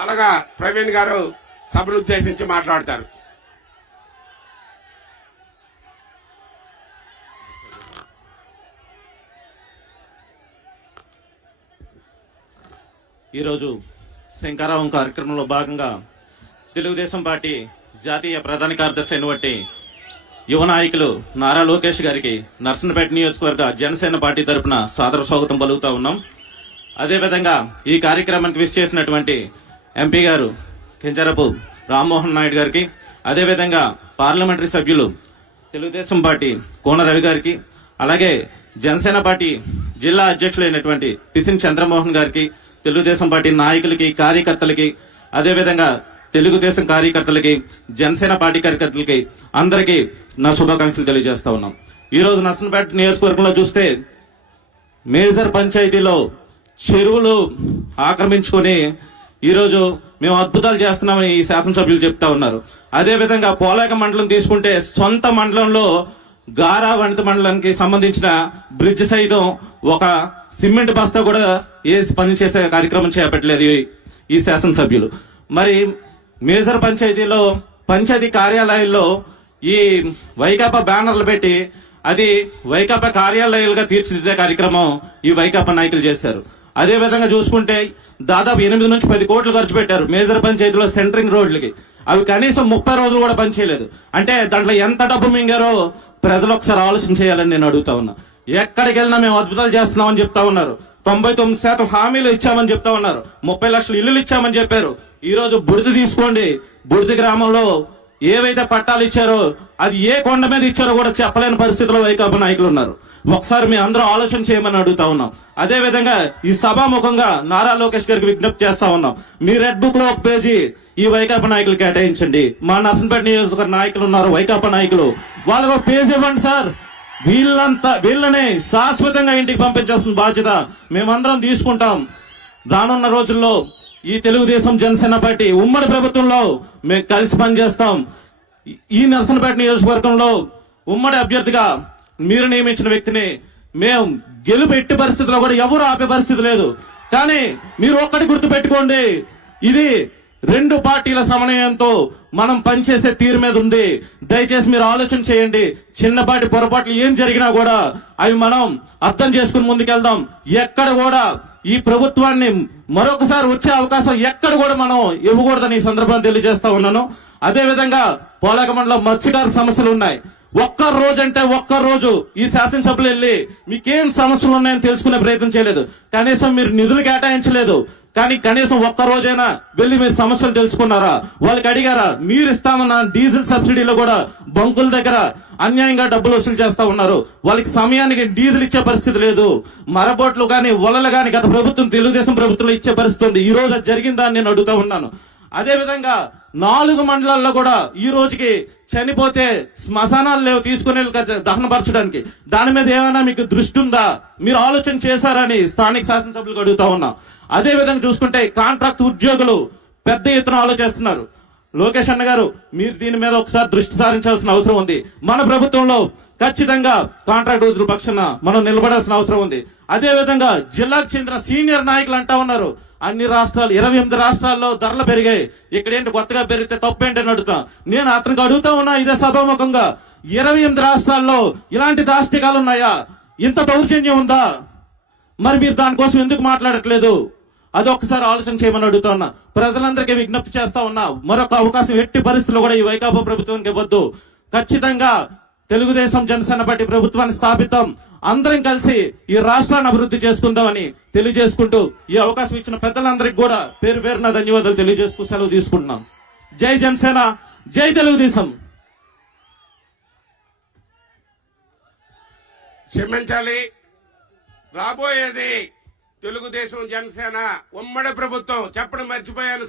పలగా ప్రవీణ్ గారు సభను ఉద్దేశించి మాట్లాడతారు. ఈరోజు శంకరావం కార్యక్రమంలో భాగంగా తెలుగుదేశం పార్టీ జాతీయ ప్రధాన కార్యదర్శి అయినటువంటి యువ నాయకులు నారా లోకేష్ గారికి నర్సన్నపేట నియోజకవర్గ జనసేన పార్టీ తరపున సాదర స్వాగతం పలుకుతా ఉన్నాం. అదేవిధంగా ఈ కార్యక్రమానికి విష్ చేసినటువంటి ఎంపీ గారు కింజరపు రామ్మోహన్ నాయుడు గారికి, అదేవిధంగా పార్లమెంటరీ సభ్యులు తెలుగుదేశం పార్టీ కోన రవి గారికి, అలాగే జనసేన పార్టీ జిల్లా అధ్యక్షులైనటువంటి పిసిన్ చంద్రమోహన్ గారికి, తెలుగుదేశం పార్టీ నాయకులకి, కార్యకర్తలకి, అదేవిధంగా తెలుగుదేశం కార్యకర్తలకి, జనసేన పార్టీ కార్యకర్తలకి అందరికీ నా శుభాకాంక్షలు తెలియజేస్తా ఉన్నాం. ఈ రోజు నర్సన్నపేట నియోజకవర్గంలో చూస్తే మేజర్ పంచాయతీలో చెరువులు ఆక్రమించుకొని ఈరోజు మేము అద్భుతాలు చేస్తున్నామని ఈ శాసనసభ్యులు చెప్తా ఉన్నారు. అదేవిధంగా పోలేక మండలం తీసుకుంటే సొంత మండలంలో గారా వనిత మండలానికి సంబంధించిన బ్రిడ్జ్ సైతం ఒక సిమెంట్ బస్తా కూడా వేసి పనిచేసే కార్యక్రమం చేపట్టలేదు ఈ శాసనసభ్యులు. మరి మేజర్ పంచాయతీలో పంచాయతీ కార్యాలయాల్లో ఈ వైకాపా బ్యానర్లు పెట్టి అది వైకాపా కార్యాలయాలుగా తీర్చిదిద్దే కార్యక్రమం ఈ వైకాపా నాయకులు చేశారు. అదే విధంగా చూసుకుంటే దాదాపు 8 నుంచి 10 కోట్లు ఖర్చు పెట్టారు మేజర్ పంచాయతీలో సెంటరింగ్ రోడ్లకి. అవి కనీసం 30 రోజులు కూడా పనిచేయలేదు. అంటే దాంట్లో ఎంత డబ్బు మింగారో ప్రజలు ఒకసారి ఆలోచన చేయాలని నేను అడుగుతా ఉన్నా. ఎక్కడికి వెళ్ళినా మేము అద్భుతాలు చేస్తున్నామని చెప్తా ఉన్నారు. 99% హామీలు ఇచ్చామని చెప్తా ఉన్నారు. 30 లక్షల ఇల్లులు ఇచ్చామని చెప్పారు. ఈ రోజు బుడిది తీసుకోండి, బుడిది గ్రామంలో ఏవైతే పట్టాలు ఇచ్చారో అది ఏ కొండ మీద ఇచ్చారో కూడా చెప్పలేని పరిస్థితిలో వైకాపా నాయకులు ఉన్నారు. ఒకసారి మీ అందరూ ఆలోచన చేయమని అడుగుతా ఉన్నాం. అదే విధంగా ఈ సభాముఖంగా నారా లోకేష్ గారికి విజ్ఞప్తి చేస్తా ఉన్నాం. మీ రెడ్ బుక్ లో ఒక పేజీ ఈ వైకాపా నాయకులు కేటాయించండి. మా నర్సన్నపేట నియోజకవర్గ నాయకులు ఉన్నారు, వైకాపా నాయకులు, వాళ్ళకు ఒక పేజీ ఇవ్వండి సార్. వీళ్ళనే శాశ్వతంగా ఇంటికి పంపించాల్సిన బాధ్యత మేమందరం తీసుకుంటాం. రానున్న రోజుల్లో ఈ తెలుగుదేశం జనసేన పార్టీ ఉమ్మడి ప్రభుత్వంలో మేము కలిసి పనిచేస్తాం. ఈ నర్సన్నపేట నియోజకవర్గంలో ఉమ్మడి అభ్యర్థిగా మీరు నియమించిన వ్యక్తిని మేము గెలుపు ఎట్టి పరిస్థితుల్లో కూడా ఎవరు ఆపే పరిస్థితి లేదు. కానీ మీరు ఒక్కటి గుర్తు పెట్టుకోండి, ఇది 2 పార్టీల సమన్వయంతో మనం పనిచేసే తీరు మీద ఉంది. దయచేసి మీరు ఆలోచన చేయండి. చిన్నపాటి పొరపాట్లు ఏం జరిగినా కూడా అవి మనం అర్థం చేసుకుని ముందుకెళ్దాం. ఎక్కడ కూడా ఈ ప్రభుత్వాన్ని మరొకసారి వచ్చే అవకాశం ఎక్కడ కూడా మనం ఇవ్వకూడదని ఈ సందర్భాన్ని తెలియజేస్తా ఉన్నాను. అదే విధంగా పోలేక మండలం మత్స్యకార సమస్యలు ఉన్నాయి. ఒక్క రోజు ఈ శాసనసభలు వెళ్ళి మీకేం సమస్యలు ఉన్నాయని తెలుసుకునే ప్రయత్నం చేయలేదు. కనీసం మీరు నిధులు కేటాయించలేదు. కానీ కనీసం ఒక్క రోజైనా వెళ్ళి మీరు సమస్యలు తెలుసుకున్నారా? వాళ్ళకి అడిగారా? మీరు ఇస్తామన్న డీజిల్ సబ్సిడీలో కూడా బంకుల దగ్గర అన్యాయంగా డబ్బులు వసూలు చేస్తా ఉన్నారు. వాళ్ళకి సమయానికి డీజిల్ ఇచ్చే పరిస్థితి లేదు. మరబోట్లు గాని వలలు గాని గత ప్రభుత్వం తెలుగుదేశం ప్రభుత్వంలో ఇచ్చే పరిస్థితి ఉంది. ఈ రోజు అది జరిగిందా అని నేను అడుగుతా ఉన్నాను. అదే విధంగా 4 మండలాల్లో కూడా ఈ రోజుకి చనిపోతే శ్మశానాలు లేవు తీసుకుని దహనపరచడానికి. దాని మీద ఏమైనా మీకు దృష్టి ఉందా? మీరు ఆలోచన చేశారని స్థానిక శాసనసభ్యులకు అడుగుతా ఉన్నా. అదే విధంగా చూసుకుంటే కాంట్రాక్ట్ ఉద్యోగులు పెద్ద ఎత్తున ఆలోచిస్తున్నారు. లోకేష్ అన్న గారు, మీరు దీని మీద ఒకసారి దృష్టి సారించాల్సిన అవసరం ఉంది. మన ప్రభుత్వంలో ఖచ్చితంగా కాంట్రాక్ట్ ఉద్యోగుల పక్షాన మనం నిలబడాల్సిన అవసరం ఉంది. అదే విధంగా జిల్లాకు చెందిన సీనియర్ నాయకులు అంటా ఉన్నారు, అన్ని రాష్ట్రాలు 28 రాష్ట్రాల్లో ధరలు పెరిగాయి, ఇక్కడేంటి కొత్తగా పెరిగితే తప్పేంటని అడుగుతా. నేను అతనికి అడుగుతా ఉన్నా ఇదే సభాముఖంగా, 28 రాష్ట్రాల్లో ఇలాంటి దాష్టికాలు ఉన్నాయా? ఇంత దౌర్జన్యం ఉందా? మరి మీరు దానికోసం ఎందుకు మాట్లాడట్లేదు? అది ఒక్కసారి ఆలోచన చేయమని అడుగుతా ఉన్నా. ప్రజలందరికీ విజ్ఞప్తి చేస్తా ఉన్నా, మరొక అవకాశం ఎట్టి పరిస్థితుల్లో కూడా ఈ వైకాపా ప్రభుత్వానికి ఇవ్వద్దు. ఖచ్చితంగా తెలుగుదేశం జనసేన పార్టీ ప్రభుత్వాన్ని స్థాపిద్దాం. అందరం కలిసి ఈ రాష్ట్రాన్ని అభివృద్ధి చేసుకుందామని తెలియజేసుకుంటూ ఈ అవకాశం ఇచ్చిన పెద్దలందరికీ కూడా పేరు పేరున ధన్యవాదాలు తెలియజేసుకు సెలవు తీసుకుంటున్నాం. జై జనసేన, జై తెలుగుదేశం. క్షమించాలి, రాబోయేది తెలుగుదేశం జనసేన ఉమ్మడి ప్రభుత్వం. చెప్పడం మర్చిపోయాను.